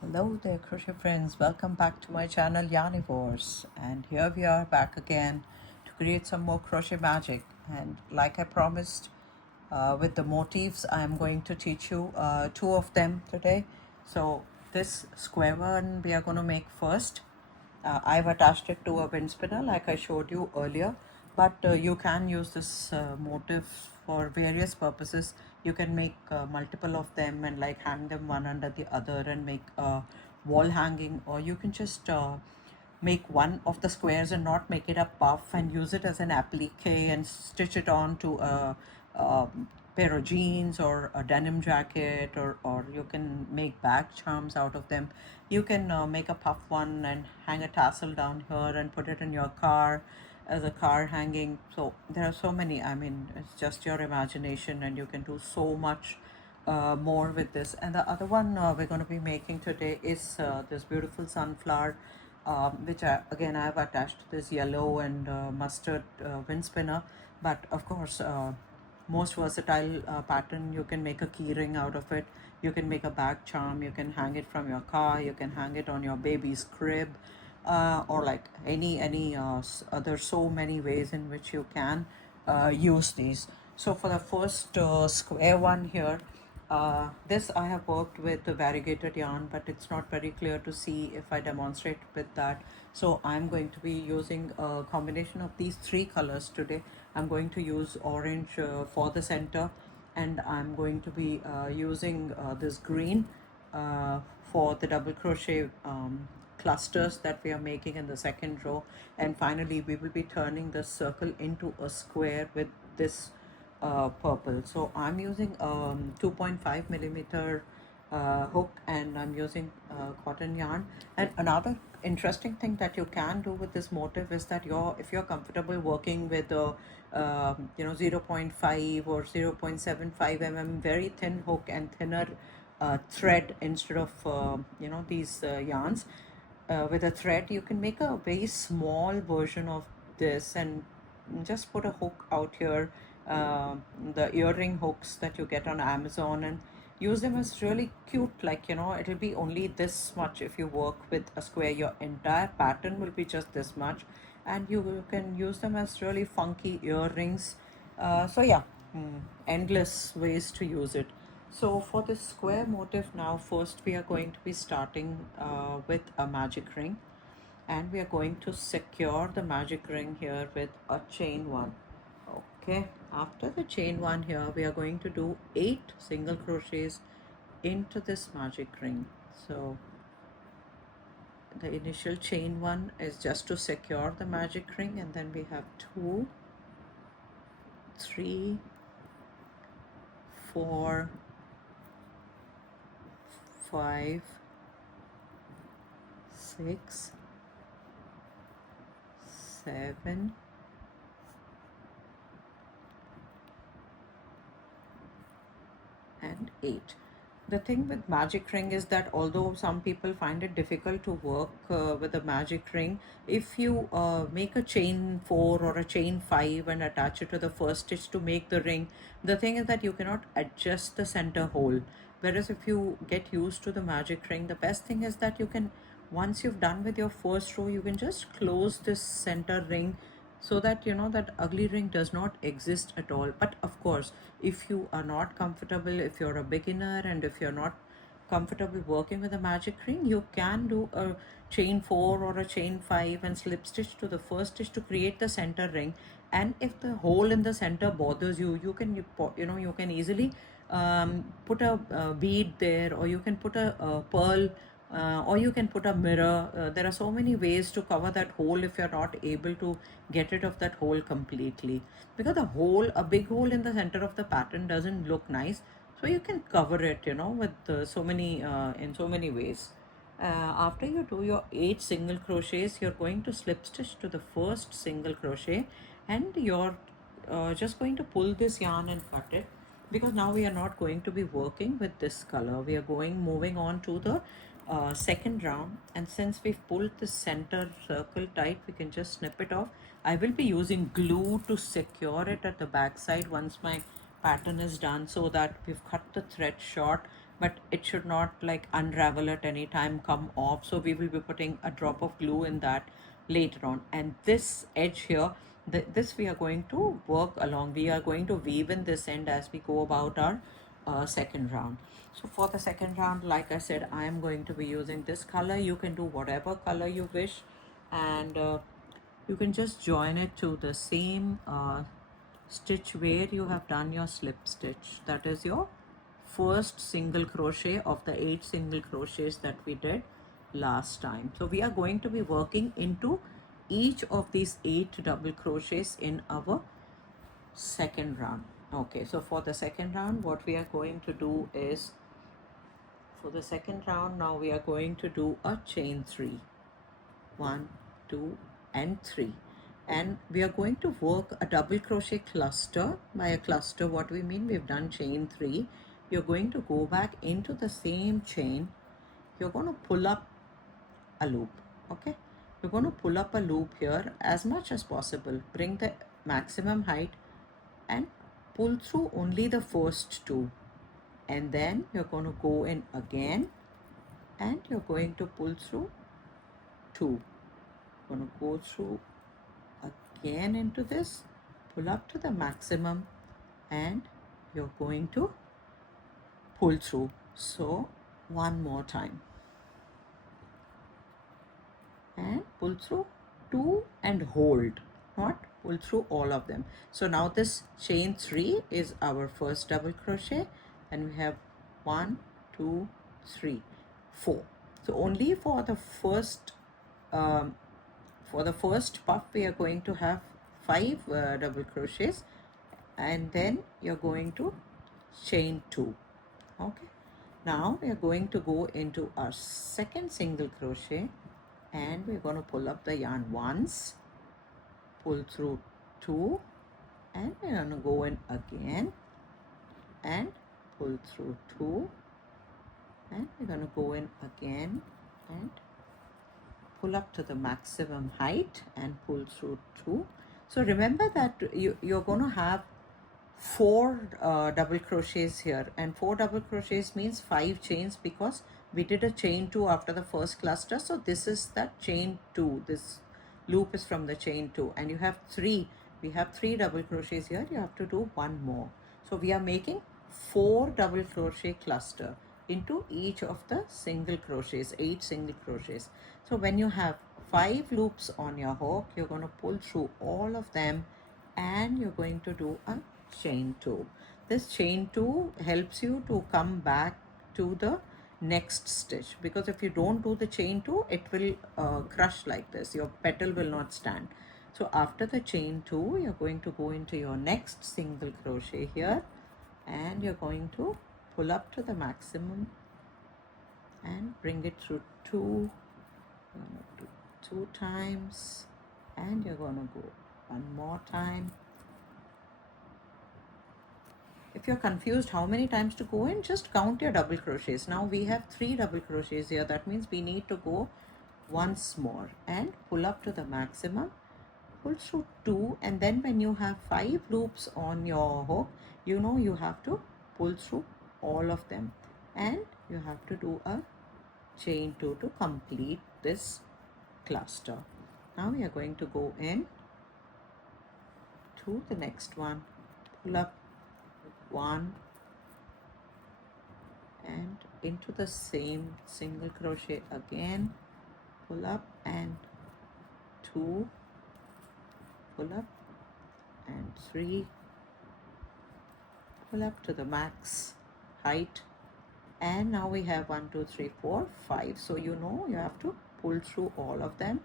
Hello there, crochet friends. Welcome back to my channel Yarnivores, and here we are back again to create some more crochet magic. And like I promised, with the motifs, I am going to teach you two of them today. So this square one we are going to make first. I've attached it to a wind spinner like I showed you earlier, but you can use this motif for various purposes. You can make multiple of them and like hang them one under the other and make a wall hanging, or you can just make one of the squares and not make it a puff and use it as an applique and stitch it on to a pair of jeans or a denim jacket, or you can make bag charms out of them. You can make a puff one and hang a tassel down here and put it in your car as a car hanging. So there are so many, I mean, it's just your imagination and you can do so much more with this. And the other one we're going to be making today is this beautiful sunflower, which again I have attached to this yellow and mustard wind spinner. But of course, most versatile pattern. You can make a key ring out of it. You can make a bag charm. You can hang it from your car. You can hang it on your baby's crib, or like any other so many ways in which you can use these. So for the first square one here, this I have worked with the variegated yarn, but it's not very clear to see if I demonstrate with that. So I'm going to be using a combination of these three colors today. I'm going to use orange for the center, and I'm going to be using this green for the double crochet clusters that we are making in the second row. And finally we will be turning the circle into a square with this purple. So I'm using 2.5 millimeter hook, and I'm using cotton yarn. And another interesting thing that you can do with this motif is that if you're comfortable working with a 0.5 or 0.75 mm very thin hook and thinner thread instead of these yarns, with a thread you can make a very small version of this and just put a hook out here, the earring hooks that you get on Amazon, and use them as really cute, like it'll be only this much. If you work with a square, your entire pattern will be just this much, and you can use them as really funky earrings. So yeah, endless ways to use it. So for this square motif now, first we are going to be starting with a magic ring, and we are going to secure the magic ring here with a chain one. Okay, after the chain one here, we are going to do 8 single crochets into this magic ring. So the initial chain one is just to secure the magic ring, and then we have 2, 3, 4, 5, 6, 7, and 8. The thing with magic ring is that although some people find it difficult to work with a magic ring, if you make a chain 4 or a chain 5 and attach it to the first stitch to make the ring, the thing is that you cannot adjust the center hole. Whereas if you get used to the magic ring, the best thing is that you can, once you've done with your first row, you can just close this center ring so that that ugly ring does not exist at all. But of course, if you are not comfortable, if you're a beginner and if you're not comfortable working with a magic ring, you can do a chain 4 or a chain 5 and slip stitch to the first stitch to create the center ring. And if the hole in the center bothers you, you can easily put a bead there, or you can put a pearl, or you can put a mirror. There are so many ways to cover that hole if you're not able to get rid of that hole completely, because a big hole in the center of the pattern doesn't look nice. So you can cover it with so many in so many ways. After you do your 8 single crochets, you're going to slip stitch to the first single crochet, and you're just going to pull this yarn and cut it, because now we are not going to be working with this color. We are moving on to the second round, and since we've pulled the center circle tight, we can just snip it off. I will be using glue to secure it at the back side once my pattern is done, so that we've cut the thread short. but it should not like unravel at any time, come off. So we will be putting a drop of glue in that later on. And this edge here, this we are going to work along. We are going to weave in this end as we go about our second round. So for the second round, like I said, I am going to be using this color. You can do whatever color you wish, and you can just join it to the same stitch where you have done your slip stitch. That is your first single crochet of the 8 single crochets that we did last time. So we are going to be working into each of these 8 double crochets in our second round. Okay, so for the second round, what we are going to do is, for the second round, now we are going to do a chain 3. 1, 2, and 3. And we are going to work a double crochet cluster. By a cluster, what we mean, we've done chain 3. You're going to go back into the same chain. You're going to pull up a loop. Okay, you're going to pull up a loop here as much as possible. Bring the maximum height and pull through only the first 2. And then you're going to go in again and you're going to pull through 2. Going to go through again into this, pull up to the maximum, and you're going to pull through. So one more time, and pull through 2 and hold, not pull through all of them. So now this chain 3 is our first double crochet, and we have 1, 2, 3, 4. So only for the first puff we are going to have 5 double crochets, and then you're going to chain 2. Okay, now we are going to go into our second single crochet, and we're going to pull up the yarn once, pull through 2, and we're going to go in again and pull through 2, and we're going to go in again and pull up to the maximum height and pull through 2. So remember that you're going to have 4 double crochets here, and 4 double crochets means 5 chains, because we did a chain 2 after the first cluster. So this is that chain 2. This loop is from the chain 2, and you have 3. We have 3 double crochets here. You have to do 1 more. So we are making 4 double crochet cluster into each of the single crochets, 8 single crochets. So when you have 5 loops on your hook, you're going to pull through all of them, and you're going to do a chain 2. This chain 2 helps you to come back to the next stitch, because if you don't do the chain 2, it will crush like this. Your petal will not stand. So after the chain 2, you're going to go into your next single crochet here, and you're going to pull up to the maximum and bring it through 2. You're going to do 2 times, and you're going to go 1 more time. If you're confused how many times to go in, just count your double crochets. Now we have 3 double crochets here. That means we need to go once more and pull up to the maximum, pull through 2, and then when you have 5 loops on your hook, you know you have to pull through all of them, and you have to do a chain 2 to complete this cluster. Now we are going to go in to the next one, pull up 1 and into the same single crochet again, pull up and 2, pull up and 3, pull up to the max height, and now we have 1, 2, 3, 4, 5. So you know you have to pull through all of them,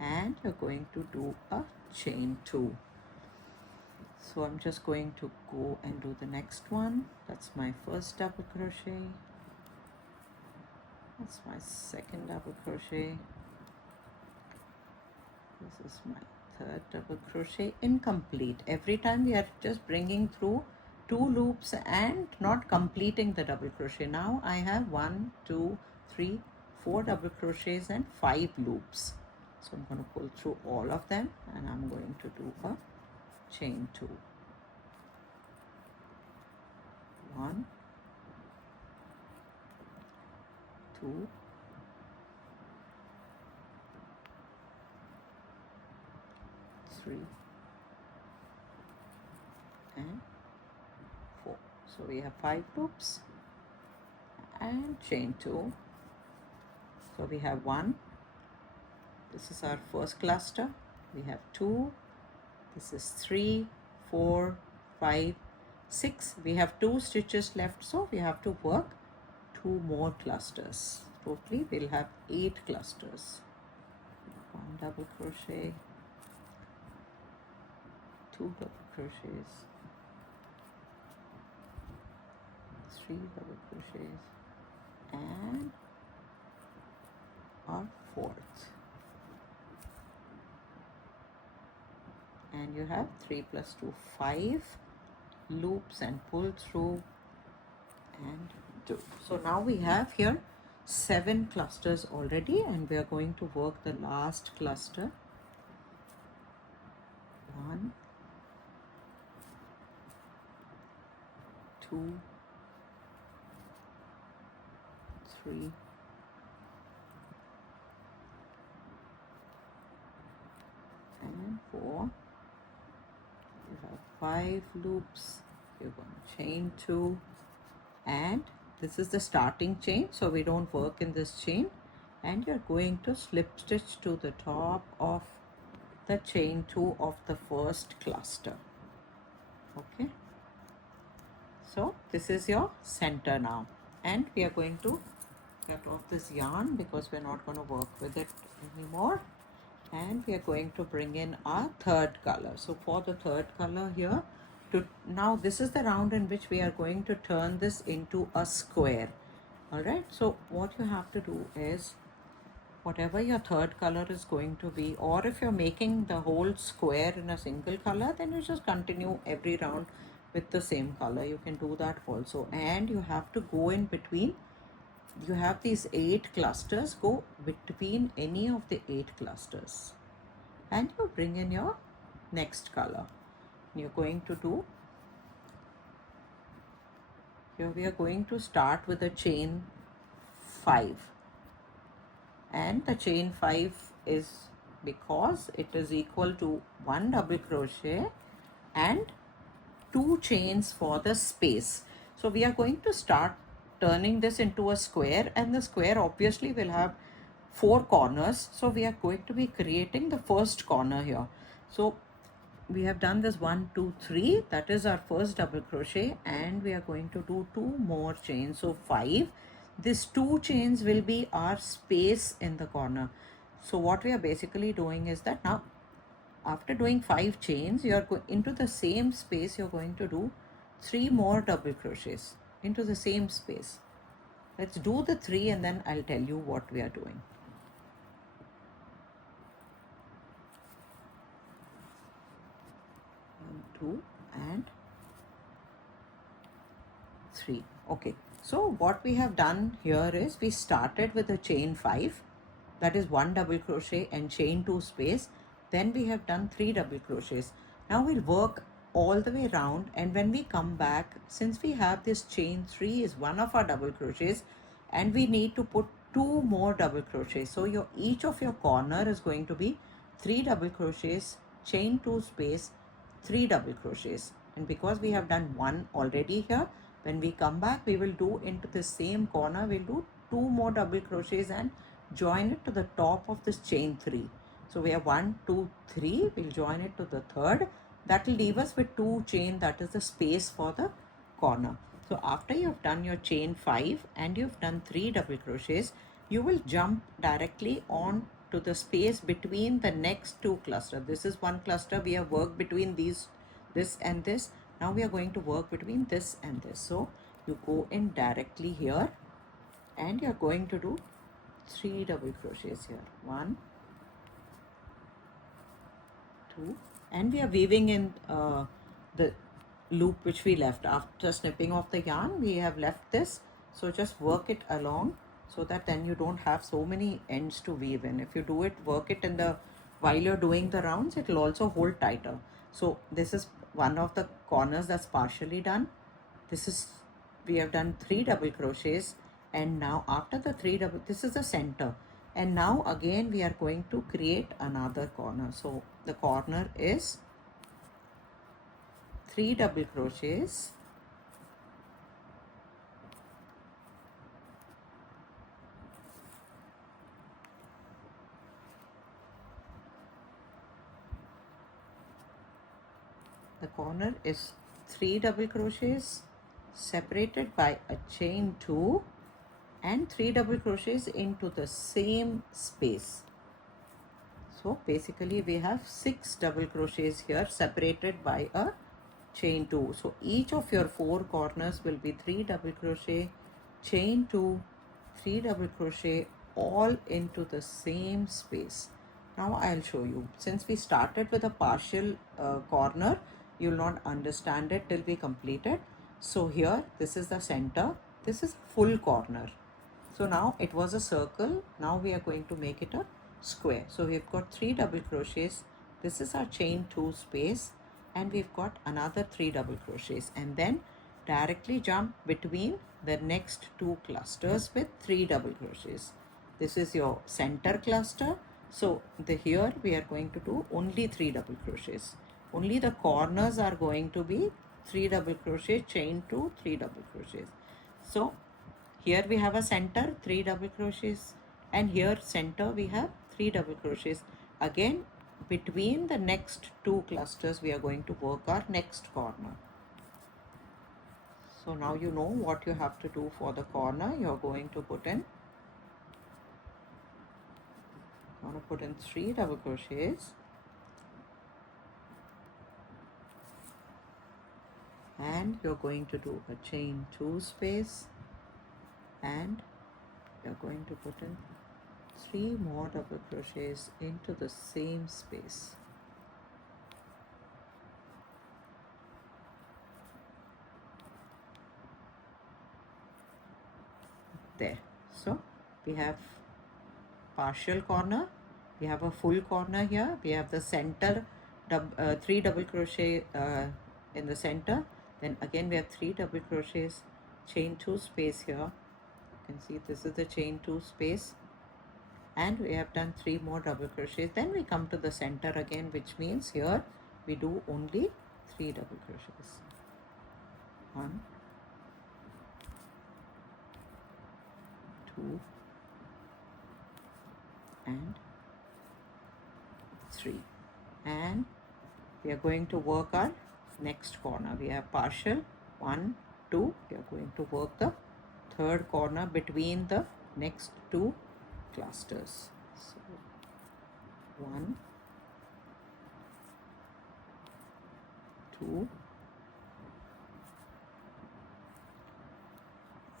and you're going to do a chain 2. So I'm just going to go and do the next one. That's my first double crochet. That's my second double crochet. This is my third double crochet. Incomplete. Every time we are just bringing through 2 loops and not completing the double crochet. Now I have 1, 2, 3, 4 double crochets and 5 loops. So I'm going to pull through all of them, and I'm going to do a chain 2. 1, 2, 3, and 4. So we have 5 loops and chain 2. So we have 1. This is our first cluster. We have 2. This is 3, 4, 5, 6. We have 2 stitches left, so we have to work 2 more clusters. Totally we'll have 8 clusters. 1 double crochet, 2 double crochets, 3 double crochets, and our 4th. And you have 3 plus 2, 5 loops and pull through and 2. So now we have here 7 clusters already, and we are going to work the last cluster. 1, 2, 3, and 4. You have 5 loops. You're going to chain 2, and this is the starting chain, so we don't work in this chain, and you're going to slip stitch to the top of the chain 2 of the first cluster. Okay, so this is your center now, and we are going to get off this yarn because we're not going to work with it anymore, and we are going to bring in our third color. So for the third color here, now this is the round in which we are going to turn this into a square. All right, so what you have to do is, whatever your third color is going to be, or if you're making the whole square in a single color, then you just continue every round with the same color. You can do that also, and you have to go in between. You have these 8 clusters, go between any of the 8 clusters, and you bring in your next color. You're going to do, here we are going to start with a chain 5, and the chain 5 is because it is equal to 1 double crochet and 2 chains for the space. So we are going to start turning this into a square, and the square obviously will have 4 corners. So we are going to be creating the first corner here. So we have done this 1, 2, 3, that is our first double crochet, and we are going to do 2 more chains, so 5. These 2 chains will be our space in the corner. So what we are basically doing is that now after doing 5 chains, you are into the same space, you're going to do 3 more double crochets into the same space. Let's do the 3 and then I'll tell you what we are doing. 2 and 3. Okay, so what we have done here is we started with a chain 5, that is 1 double crochet and chain 2 space. Then we have done 3 double crochets. Now we'll work all the way around, and when we come back, since we have this chain 3 is one of our double crochets, and we need to put 2 more double crochets. So each of your corner is going to be 3 double crochets, chain 2 space, 3 double crochets. And because we have done 1 already here, when we come back, we will do into the same corner, we'll do 2 more double crochets and join it to the top of this chain 3. So we have 1, 2, 3, we'll join it to the third. That will leave us with 2 chain, that is the space for the corner. So after you've done your chain 5 and you've done 3 double crochets, you will jump directly on to the space between the next 2 clusters. This is one cluster, we have worked between this and this. Now we are going to work between this and this. So you go in directly here and you're going to do 3 double crochets here. 1, 2, and we are weaving in the loop which we left after snipping off the yarn. We have left this, so just work it along so that then you don't have so many ends to weave in. If you do it, work it in the while you're doing the rounds, it will also hold tighter. So this is one of the corners that's partially done. This is, we have done 3 double crochets, And now after the three double, this is the center, and now again we are going to create another corner. So the corner is 3 double crochets, the corner is 3 double crochets separated by a chain 2 and 3 double crochets into the same space. So basically we have 6 double crochets here separated by a chain 2. So each of your 4 corners will be 3 double crochet, chain 2, 3 double crochet, all into the same space. Now I'll show you. Since we started with a partial corner, you'll not understand it till we complete it. So here, this is the center, this is full corner. So now it was a circle, now we are going to make it a square. So we've got 3 double crochets, this is our chain 2 space, and we've got another 3 double crochets, and then directly jump between the next 2 clusters with 3 double crochets. This is your center cluster. So here we are going to do only 3 double crochets. Only the corners are going to be 3 double crochet, chain 2, 3 double crochets. So here we have a center, 3 double crochets, and here center we have 3 double crochets. Again, between the next 2 clusters we are going to work our next corner. So now you know what you have to do for the corner. You're going to put in 3 double crochets, and you're going to do a chain 2 space, and you're going to put in 3 more double crochets into the same space. There. So we have partial corner, we have a full corner here, we have the center 3 double crochet in the center, then again we have 3 double crochets, chain 2 space here. You can see this is the chain 2 space, and we have done 3 more double crochets. Then we come to the center again, which means here we do only 3 double crochets. 1, 2, and 3, and we are going to work our next corner. We have partial 1, 2. We are going to work the third corner between the next 2 clusters. So 1, 2,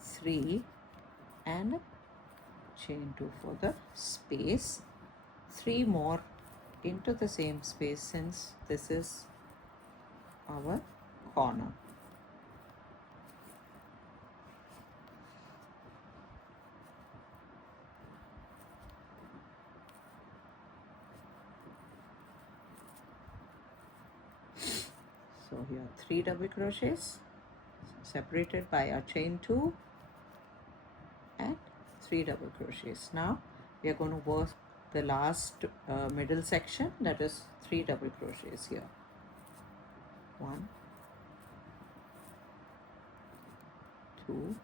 3, and chain 2 for the space. 3 more into the same space, since this is our corner. So here 3 double crochets separated by our chain 2 and 3 double crochets. Now we are going to work the last middle section, that is 3 double crochets here. 1, 2,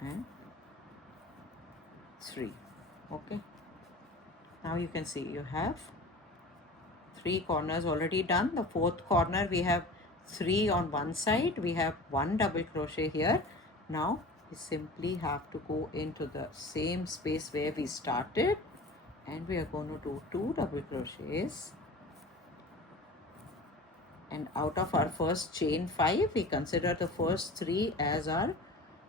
and 3. Okay, now you can see you have 3 corners already done. The 4th corner we have 3 on one side, we have 1 double crochet here. Now we simply have to go into the same space where we started, and we are going to do 2 double crochets, and out of our first chain 5 we consider the first 3 as our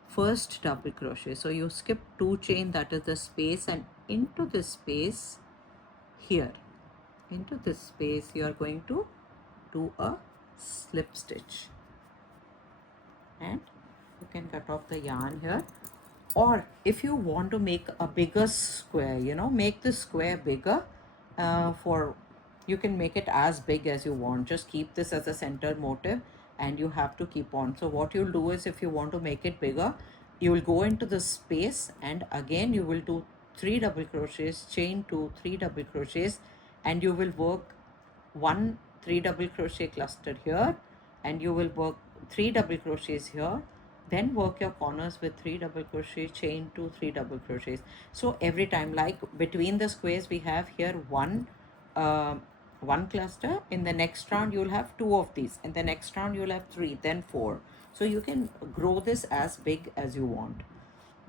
first double crochet. So you skip 2 chain, that is the space, and into this space here, into this space you are going to do a slip stitch, and you can cut off the yarn here. Or if you want to make a bigger square, make the square bigger, you can make it as big as you want. Just keep this as a center motif, and you have to keep on. So what you'll do is, if you want to make it bigger, you will go into the space, and again you will do 3 double crochets, chain 2, 3 double crochets, and you will work 1 3 double crochet cluster here, and you will work 3 double crochets here, then work your corners with 3 double crochet, chain 2, 3 double crochets. So every time, like between the squares we have here uh, one cluster. In the next round you'll have 2 of these, in the next round you'll have 3, then 4. So you can grow this as big as you want,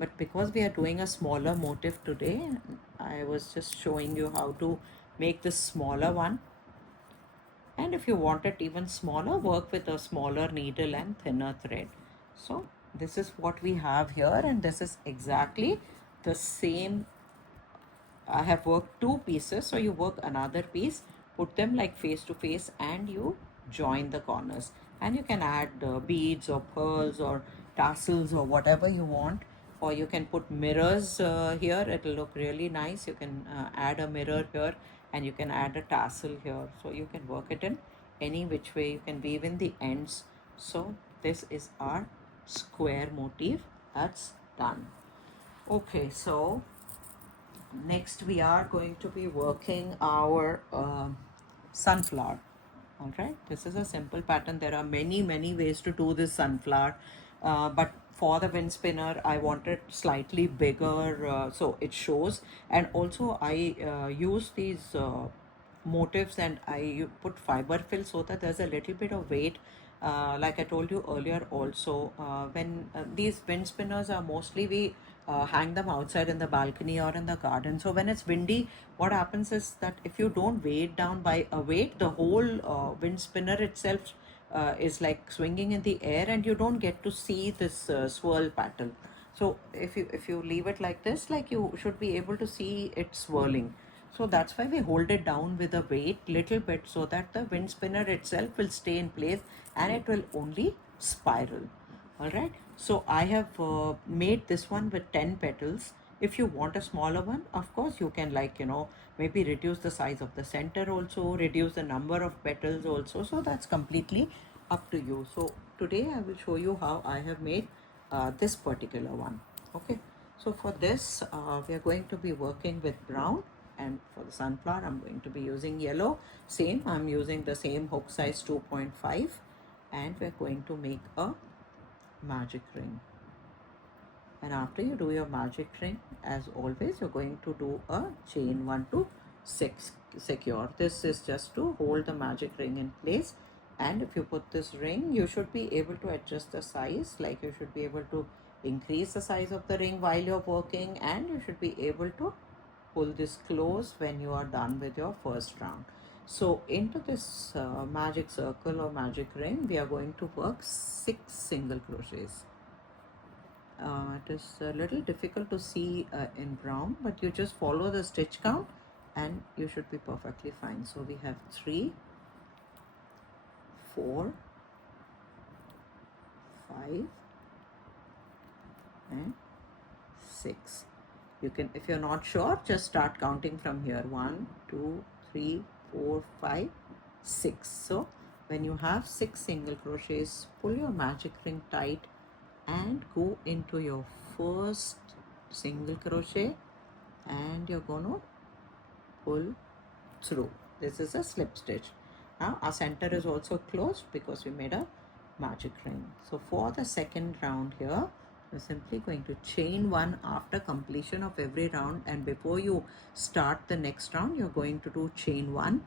but because we are doing a smaller motif today, I was just showing you how to make this smaller one. And if you want it even smaller, work with a smaller needle and thinner thread. So this is what we have here, and this is exactly the same. I have worked 2 pieces, so you work another piece, put them like face to face, and you join the corners. And you can add beads or pearls or tassels or whatever you want, or you can put mirrors here. It'll look really nice. You can add a mirror here, and you can add a tassel here. So you can work it in any which way. You can weave in the ends. So this is our square motif that's done. Okay, so next we are going to be working our sunflower. All right, this is a simple pattern. There are many ways to do this sunflower, but for the wind spinner I wanted slightly bigger, so it shows. And also I use these motifs, and I put fiber fill so that there's a little bit of weight. Like I told you earlier also, when these wind spinners are mostly, we hang them outside in the balcony or in the garden. So when it's windy, what happens is that if you don't weigh it down by a weight, the whole wind spinner itself is like swinging in the air, and you don't get to see this swirl pattern. So if you leave it like this, like, you should be able to see it swirling. So that's why we hold it down with a weight little bit, so that the wind spinner itself will stay in place and it will only spiral. All right, so I have made this one with 10 petals. If you want a smaller one, of course you can, like, maybe reduce the size of the center also, reduce the number of petals also. So that's completely up to you. So today I will show you how I have made this particular one. Okay, so for this we are going to be working with brown, and for the sunflower I'm going to be using yellow. Same, I'm using the same hook size 2.5, and we're going to make a magic ring. And after you do your magic ring, as always, you're going to do a chain 1 to 6 secure. This is just to hold the magic ring in place. And if you put this ring, you should be able to adjust the size, like you should be able to increase the size of the ring while you're working, and you should be able to pull this close when you are done with your first round. So into this magic circle or magic ring, we are going to work 6 single crochets. It is a little difficult to see in brown, but you just follow the stitch count and you should be perfectly fine. So we have 3, 4, 5 and 6. You can, if you're not sure, just start counting from here. 1, 2, 3, 4, 5, 6. So when you have 6 single crochets, pull your magic ring tight and go into your first single crochet, and you're going to pull through. This is a slip stitch. Now our center is also closed because we made a magic ring. So for the second round here, you're simply going to chain 1 after completion of every round, and before you start the next round, you're going to do chain 1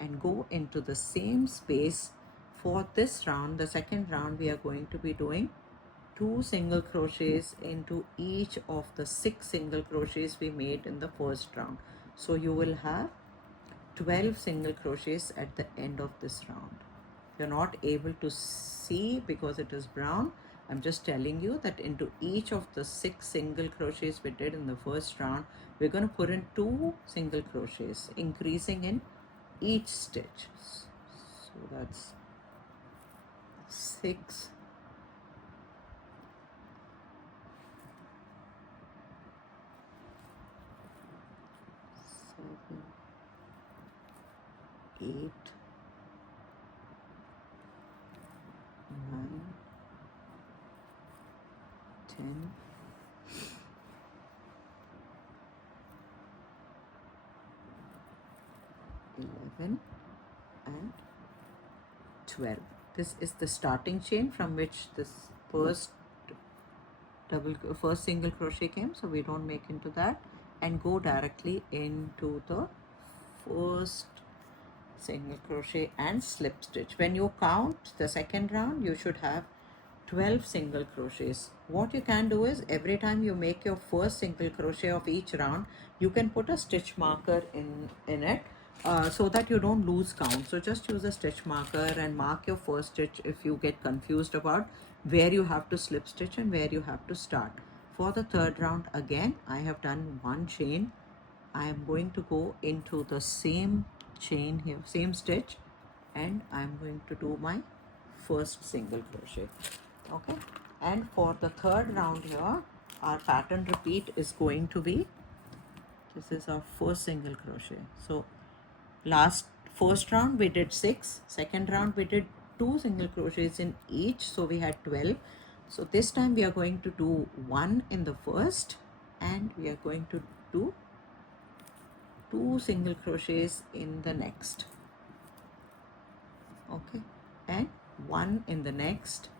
and go into the same space. For this round, the second round, we are going to be doing 2 single crochets into each of the 6 single crochets we made in the first round. So you will have 12 single crochets at the end of this round. You're not able to see because it is brown. I'm just telling you that into each of the 6 single crochets we did in the first round, we're going to put in 2 single crochets, increasing in each stitch. So that's 6, 7, 8, 9, 10, 11 and 12. This is the starting chain from which this first first single crochet came, so we don't make into that, and go directly into the first single crochet and slip stitch. When you count the second round, you should have 12 single crochets. What you can do is every time you make your first single crochet of each round, you can put a stitch marker in it, so that you don't lose count. So just use a stitch marker and mark your first stitch if you get confused about where you have to slip stitch and where you have to start. For the third round, again I have done one chain. I am going to go into the same chain here, same stitch, and I'm going to do my first single crochet. Okay, and for the third round here, our pattern repeat is going to be, this is our first single crochet. So first round we did 6, second round we did 2 single crochets in each, so we had 12. So this time we are going to do 1 in the first, and we are going to do 2 single crochets in the next. Okay, and 1 in the next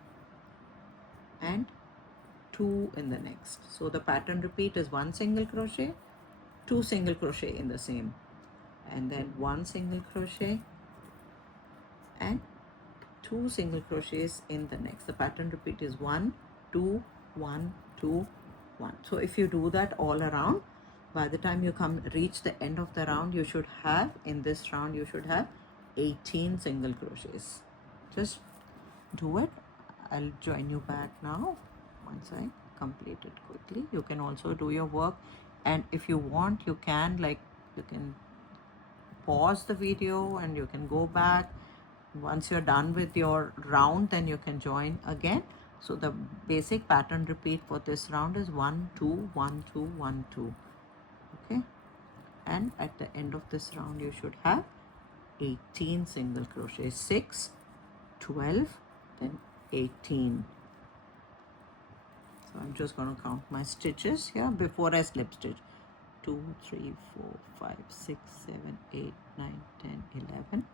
and 2 in the next. So the pattern repeat is 1 single crochet, 2 single crochet in the same, and then 1 single crochet and 2 single crochets in the next. The pattern repeat is 1 2 1 2 1. So if you do that all around, by the time you reach the end of the round, you should have, in this round you should have 18 single crochets. Just do it. I'll join you back now once I complete it quickly. You can also do your work, and if you want, you can pause the video and you can go back. Once you're done with your round, then you can join again. So the basic pattern repeat for this round is 1 2 1 2 1 2. Okay, and at the end of this round you should have 18 single crochets. 6 12 then 18. So I'm just going to count my stitches here before I slip stitch. 2 3 4 5 6 7 8 9 10 11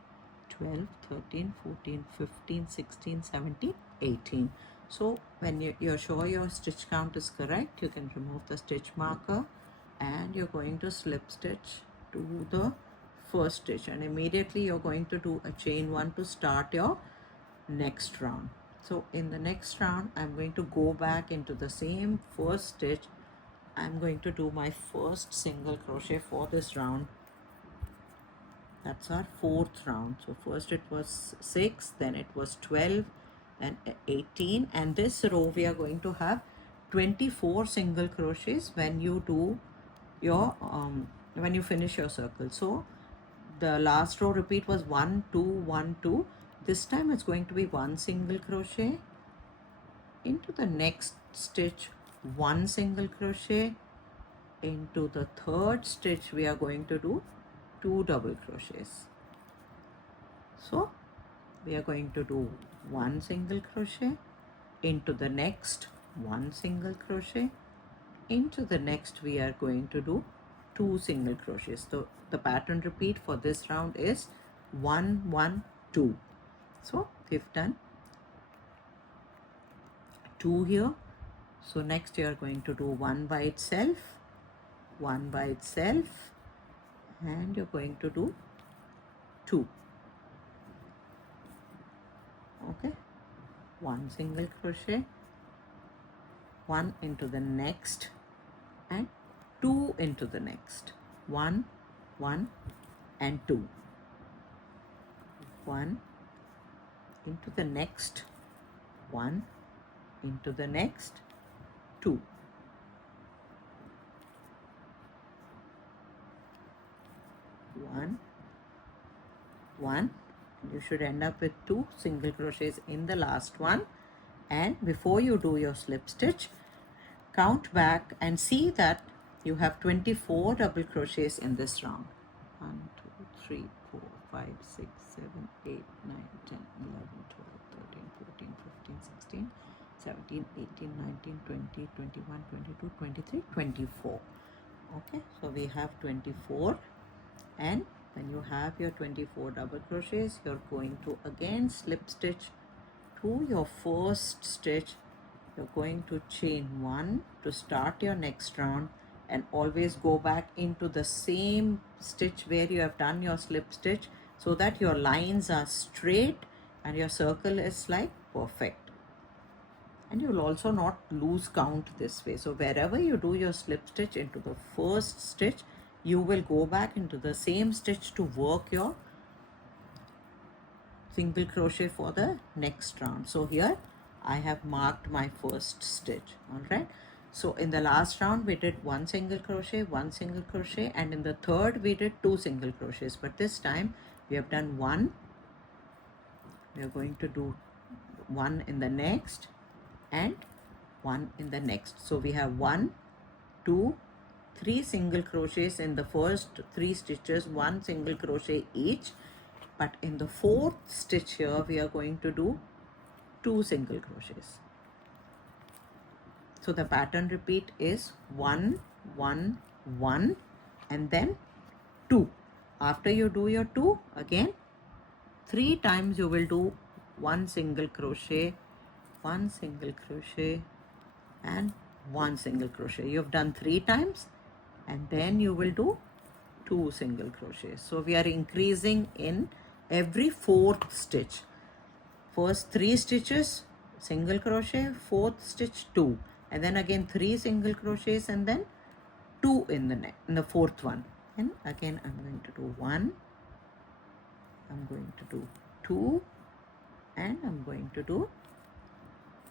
12 13 14 15 16 17 18. So when you're sure your stitch count is correct, you can remove the stitch marker, and you're going to slip stitch to the first stitch, and immediately you're going to do a chain 1 to start your next round. So in the next round, I'm going to go back into the same first stitch. I'm going to do my first single crochet for this round. That's our fourth round. So first it was 6, then it was 12 and 18, and this row we are going to have 24 single crochets when you do your when you finish your circle. So the last row repeat was 1 2 1 2. This time it's going to be 1 single crochet into the next stitch, 1 single crochet into the third stitch. We are going to do 2 double crochets. So we are going to do 1 single crochet into the next, 1 single crochet into the next. We are going to do 2 single crochets. So the pattern repeat for this round is 1 1 2. So we've done 2 here. So next you are going to do 1 by itself, 1 by itself, and you're going to do 2. Okay, 1 single crochet, 1 into the next, and 2 into the next. 1 1 and 2. 1 into the next, 1 into the next, 2. 1 1. You should end up with 2 single crochets in the last one. And before you do your slip stitch, count back and see that you have 24 double crochets in this round. 1 2 3 4 5 6 7 8 9 10 11 12 13 14 15 16 17 18 19 20 21 22 23 24. Okay, so we have 24, and When you have your 24 double crochets, you're going to again slip stitch to your first stitch. You're going to chain 1 to start your next round, and always go back into the same stitch where you have done your slip stitch, so that your lines are straight and your circle is like perfect. And you'll also not lose count this way. So wherever you do your slip stitch into the first stitch, you will go back into the same stitch to work your single crochet for the next round. So here I have marked my first stitch. All right, so in the last round we did one single crochet, one single crochet, and in the third we did two single crochets, but this time we have done one. We are going to do one in the next and one in the next. So we have 1, 2, 3 single crochets in the first 3 stitches, one single crochet each. But in the fourth stitch here, we are going to do 2 single crochets. So the pattern repeat is 1, 1, 1, and then 2. After you do your 2, again 3 times you will do one single crochet, one single crochet, and one single crochet. You've done 3 times, and then you will do 2 single crochets. So we are increasing in every fourth stitch. First 3 stitches single crochet, fourth stitch 2, and then again 3 single crochets, and then 2 in the fourth one. And again I'm going to do 1, I'm going to do 2, and I'm going to do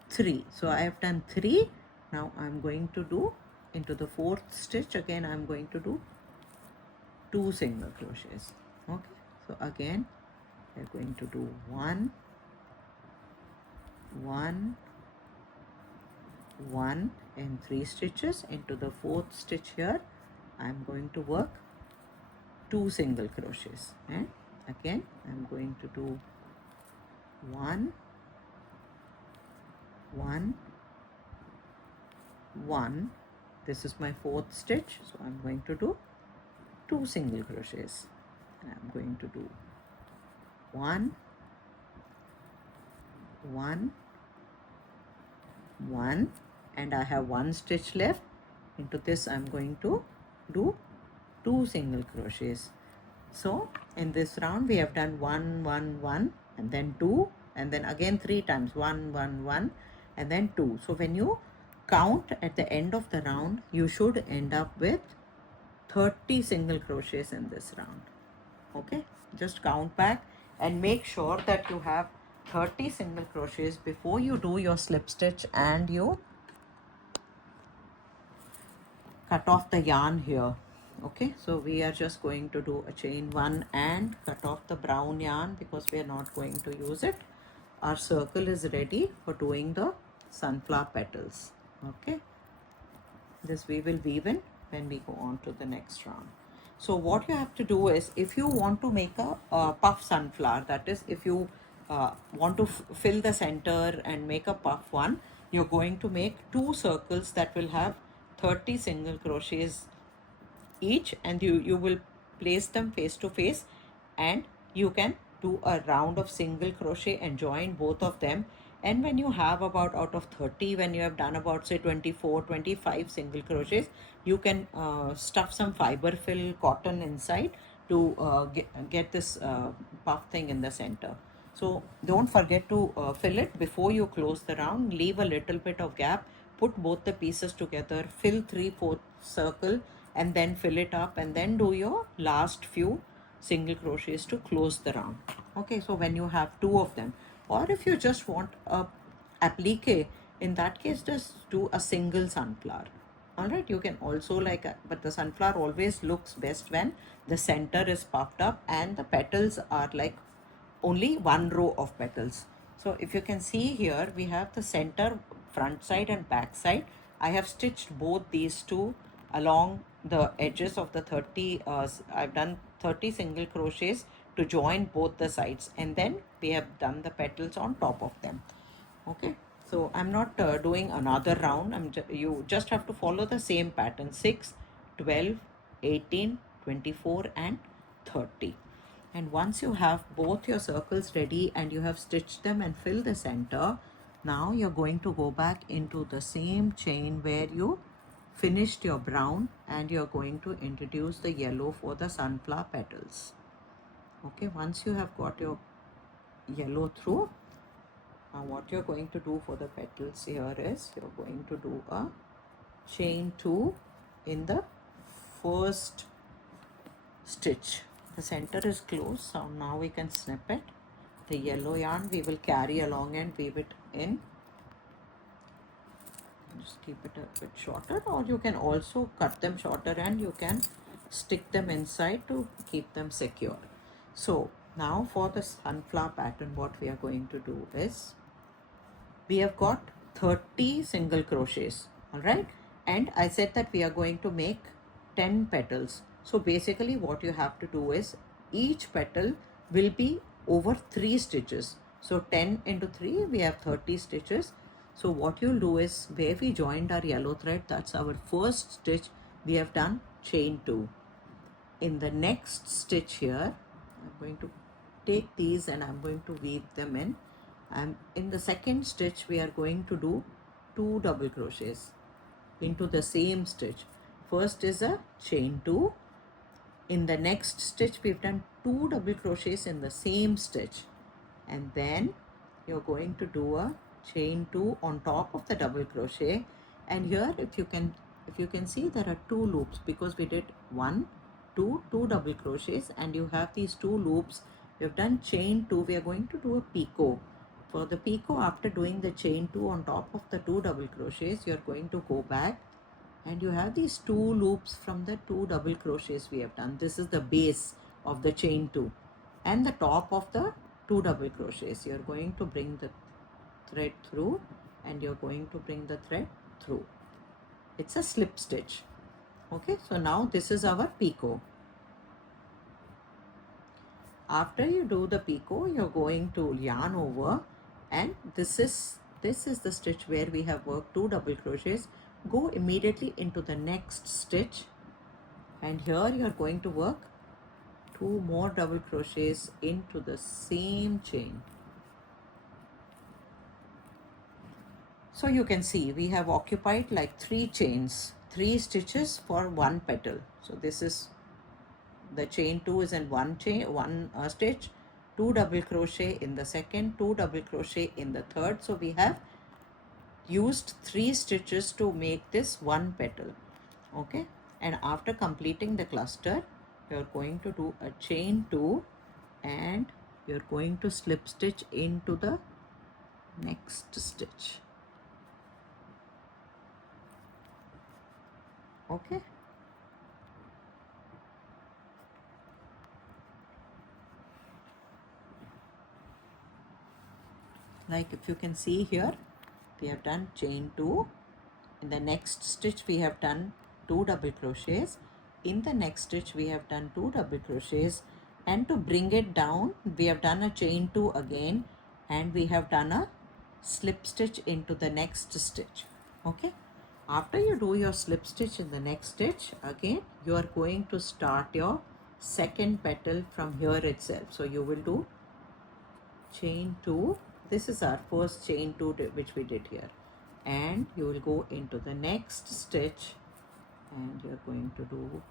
3. So I have done 3. Now I'm going to do into the fourth stitch, again I'm going to do 2 single crochets. Okay, so again we're going to do 1, 1, 1 in 3 stitches. Into the fourth stitch here I'm going to work 2 single crochets, and again I'm going to do 1, 1, 1. This is my fourth stitch, so I'm going to do 2 single crochets, and I'm going to do 1, 1, 1, and I have 1 stitch left. Into this I'm going to do 2 single crochets. So in this round we have done 1, 1, 1, and then 2, and then again 3 times 1, 1, 1, and then 2. So when you count at the end of the round, you should end up with 30 single crochets in this round. Okay, just count back and make sure that you have 30 single crochets before you do your slip stitch and you cut off the yarn here. Okay, so we are just going to do a chain 1 and cut off the brown yarn because we are not going to use it. Our circle is ready for doing the sunflower petals. Okay, this we will weave in when we go on to the next round. So what you have to do is, if you want to make a puff sunflower, that is if you want to fill the center and make a puff one, you're going to make 2 circles that will have 30 single crochets each, and you will place them face to face, and you can do a round of single crochet and join both of them. And when you have about out of 30, when you have done about say 24, 25 single crochets, you can stuff some fiber fill cotton inside to get this puff thing in the center. So don't forget to fill it before you close the round. Leave a little bit of gap, put both the pieces together, fill 3/4 circle, and then fill it up, and then do your last few single crochets to close the round. Okay, so when you have 2 of them, or if you just want a applique, in that case just do a single sunflower. All right, you can also but the sunflower always looks best when the center is puffed up and the petals are like only one row of petals. So if you can see here, we have the center, front side and back side. I have stitched both these two along the edges of the 30. I've done 30 single crochets to join both the sides, and then we have done the petals on top of them. Okay, so I'm not doing another round. You just have to follow the same pattern: 6, 12, 18, 24 and 30. And once you have both your circles ready and you have stitched them and filled the center, now you're going to go back into the same chain where you finished your brown, and you're going to introduce the yellow for the sunflower petals. Okay, once you have got your yellow through, now what you're going to do for the petals here is you're going to do a chain 2 in the first stitch. The center is closed, so now we can snip it. The yellow yarn we will carry along and weave it in. Just keep it a bit shorter, or you can also cut them shorter and you can stick them inside to keep them secure. So now for the sunflower pattern, what we are going to do is, we have got 30 single crochets, all right, and I said that we are going to make 10 petals. So basically what you have to do is, each petal will be over 3 stitches. So 10 into 3, we have 30 stitches. So what you'll do is, where we joined our yellow thread, that's our first stitch, we have done chain 2. In the next stitch here, I'm going to take these and I'm going to weave them in. And in the second stitch, we are going to do 2 double crochets into the same stitch. First is a chain 2. In the next stitch, we've done 2 double crochets in the same stitch, and then you're going to do a chain 2 on top of the double crochet. And here, if you can see, there are 2 loops, because we did 1, 2 double crochets, and you have these 2 loops. We have done chain 2. We are going to do a picot. For the picot, after doing the chain 2 on top of the 2 double crochets, you're going to go back and you have these 2 loops from the 2 double crochets we have done. This is the base of the chain 2 and the top of the 2 double crochets. You're going to bring the thread through and you're going to bring the thread through. It's a slip stitch. Okay, so now this is our picot. After you do the picot, you're going to yarn over, and this is the stitch where we have worked 2 double crochets. Go immediately into the next stitch, and here you are going to work 2 more double crochets into the same chain. So you can see we have occupied like 3 chains, 3 stitches for 1 petal. So this is the chain 2 is in one stitch, 2 double crochet in the second, 2 double crochet in the third. So we have used 3 stitches to make this 1 petal. Okay, and after completing the cluster, you're going to do a chain 2 and you're going to slip stitch into the next stitch. Okay, like if you can see here, we have done chain 2. In the next stitch we have done 2 double crochets. In the next stitch we have done 2 double crochets, and to bring it down we have done a chain 2 again, and we have done a slip stitch into the next stitch. Okay, after you do your slip stitch in the next stitch, again you are going to start your second petal from here itself. So you will do chain 2. This is our first chain 2 which we did here, and you will go into the next stitch and you're going to do,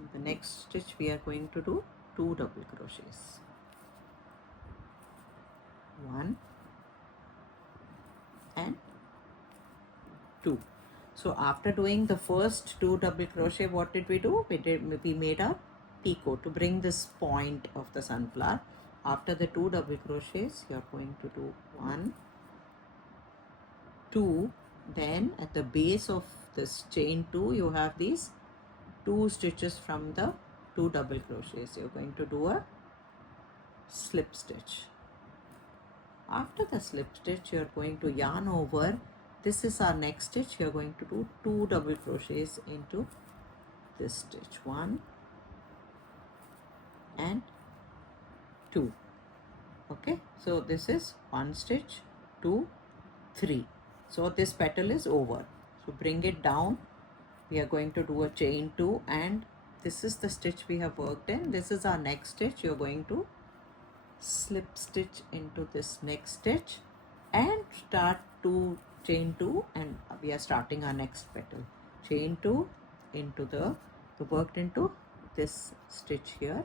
in the next stitch we are going to do 2 double crochets, 1 and 2. So after doing the first 2 double crochet, what did we do? We made a picot to bring this point of the sunflower. After the 2 double crochets, you are going to do 1, 2. Then at the base of this chain 2, you have these 2 stitches from the 2 double crochets. You're going to do a slip stitch. After the slip stitch, you're going to yarn over. This is our next stitch. You're going to do 2 double crochets into this stitch, 1 and 2. Okay, so this is 1 stitch, 2, 3. So this petal is over. So bring it down we are going to do a chain 2, and this is the stitch we have worked in. This is our next stitch. You're going to slip stitch into this next stitch and start to chain 2, and we are starting our next petal. Chain 2 into the worked into this stitch here.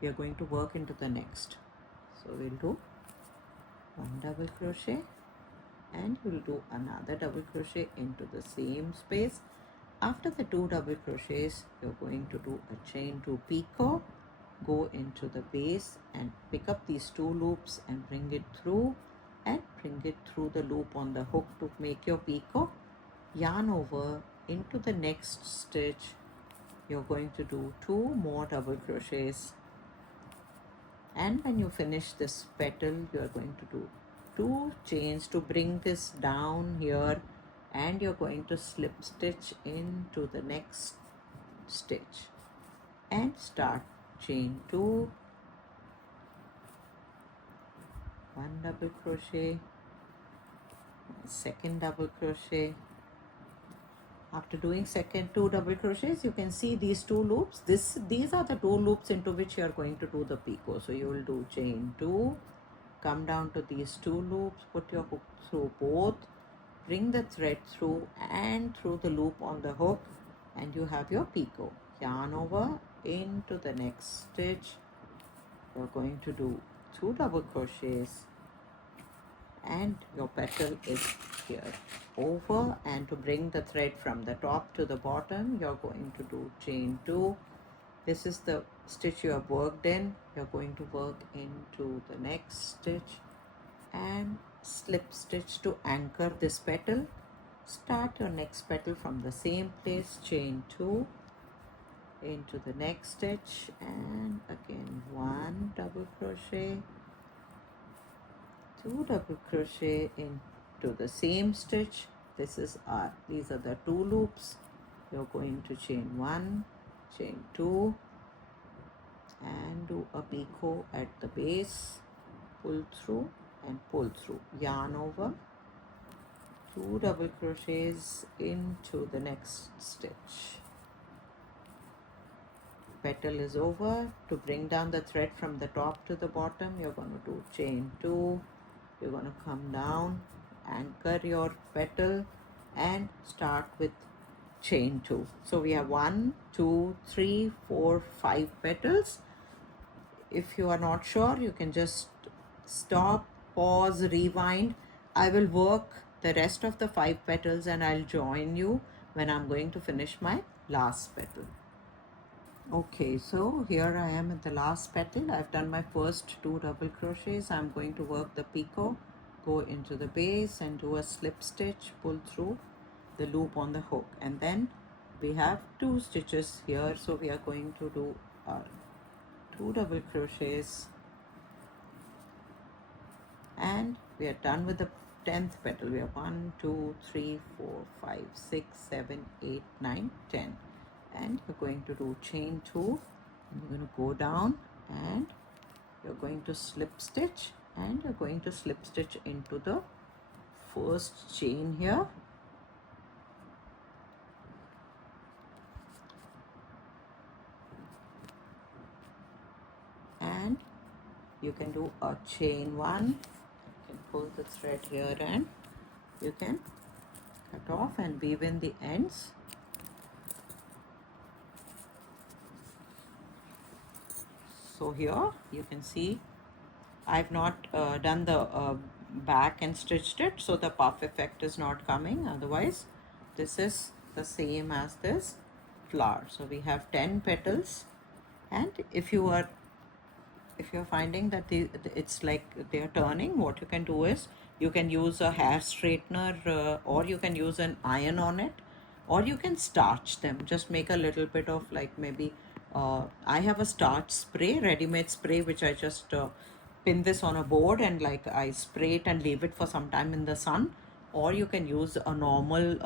We are going to work into the next. So we'll do 1 double crochet and we'll do another double crochet into the same space. After the 2 double crochets, you're going to do a chain 2 picot, go into the base and pick up these 2 loops and bring it through, and bring it through the loop on the hook to make your picot. Yarn over into the next stitch. You're going to do 2 more double crochets, and when you finish this petal, you are going to do 2 chains to bring this down here, and you're going to slip stitch into the next stitch and start chain 2, 1 double crochet, second double crochet. After doing second 2 double crochets, you can see these 2 loops. These are the 2 loops into which you are going to do the picot. So you will do chain 2, come down to these 2 loops, put your hook through both, bring the thread through and through the loop on the hook, and you have your picot. Yarn over into the next stitch. You're going to do 2 double crochets and your petal is here. Over, and to bring the thread from the top to the bottom, you're going to do chain 2. This is the stitch you have worked in. You're going to work into the next stitch and slip stitch to anchor this petal. Start your next petal from the same place, chain 2 into the next stitch, and again 1 double crochet, 2 double crochet into the same stitch. These are the 2 loops. You're going to chain 1, chain 2 and do a picot at the base, pull through and pull through, yarn over, 2 double crochets into the next stitch. Petal is over. To bring down the thread from the top to the bottom, you're going to do chain 2. You're going to come down, anchor your petal and start with chain 2. So we have 1, 2, 3, 4, 5 petals. If you are not sure, you can just stop, pause, rewind. I will work the rest of the 5 petals and I'll join you when I'm going to finish my last petal. Okay, so here I am at the last petal. I've done my first 2 double crochets. I'm going to work the picot, go into the base and do a slip stitch, pull through the loop on the hook, and then we have 2 stitches here, so we are going to do our 2 double crochets and we are done with the 10th petal. We have 1, 2, 3, 4, 5, 6, 7, 8, 9, 10. And you're going to do chain 2 and you're going to go down and you're going to slip stitch and you're going to slip stitch into the first chain here, and you can do a chain 1. You can pull the thread here and you can cut off and weave in the ends. So here you can see I've not done the back and stitched it, so the puff effect is not coming. Otherwise this is the same as this flower. So we have 10 petals, and if you're finding that it's like they're turning, what you can do is you can use a hair straightener or you can use an iron on it, or you can starch them. Just make a little bit of like maybe I have a starch spray, ready-made spray, which I just pin this on a board and like I spray it and leave it for some time in the sun. Or you can use a normal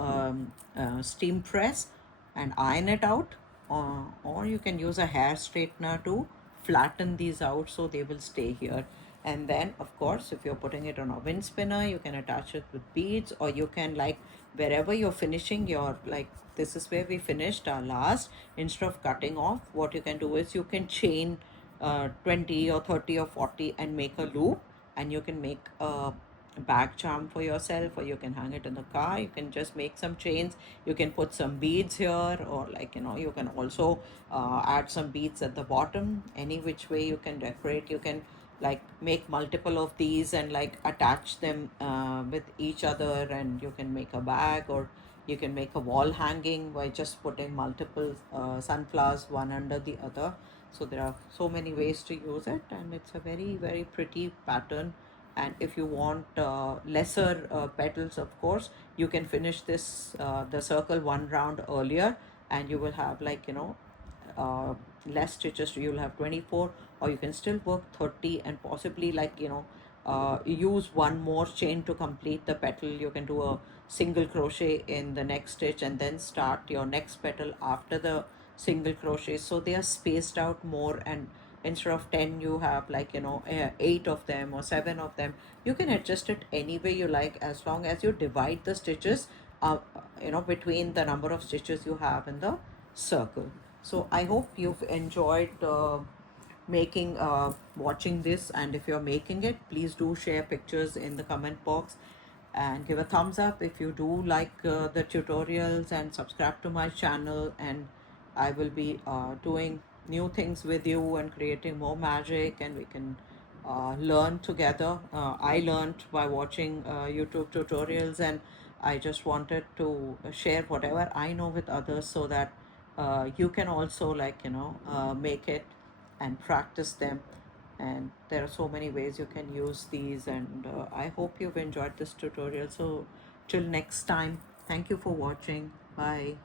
steam press and iron it out, or you can use a hair straightener to flatten these out so they will stay here. And then of course, if you're putting it on a wind spinner, you can attach it with beads, or you can, like, wherever you're finishing your, like, this is where we finished our last. Instead of cutting off, what you can do is you can chain 20 or 30 or 40 and make a loop, and you can make a bag charm for yourself, or you can hang it in the car. You can just make some chains, you can put some beads here, or, like, you can also add some beads at the bottom. Any which way you can decorate. You can, like, make multiple of these and, like, attach them with each other, and you can make a bag, or you can make a wall hanging by just putting multiple sunflowers one under the other. So there are so many ways to use it, and it's a very, very pretty pattern. And if you want lesser petals, of course, you can finish this the circle one round earlier, and you will have, like, uh, less stitches. You'll have 24, or you can still work 30, and possibly, like, use one more chain to complete the petal. You can do a single crochet in the next stitch, and then start your next petal after the single crochet, so they are spaced out more. And instead of 10, you have, like, 8 of them or 7 of them. You can adjust it any way you like, as long as you divide the stitches between the number of stitches you have in the circle. So I hope you've enjoyed making watching this, and if you're making it, please do share pictures in the comment box, and give a thumbs up if you do like the tutorials, and subscribe to my channel. And I will be doing new things with you and creating more magic, and we can learn together. I learned by watching YouTube tutorials, and I just wanted to share whatever I know with others, so that you can also, like, make it and practice them. And there are so many ways you can use these, and I hope you've enjoyed this tutorial. So till next time, thank you for watching. Bye.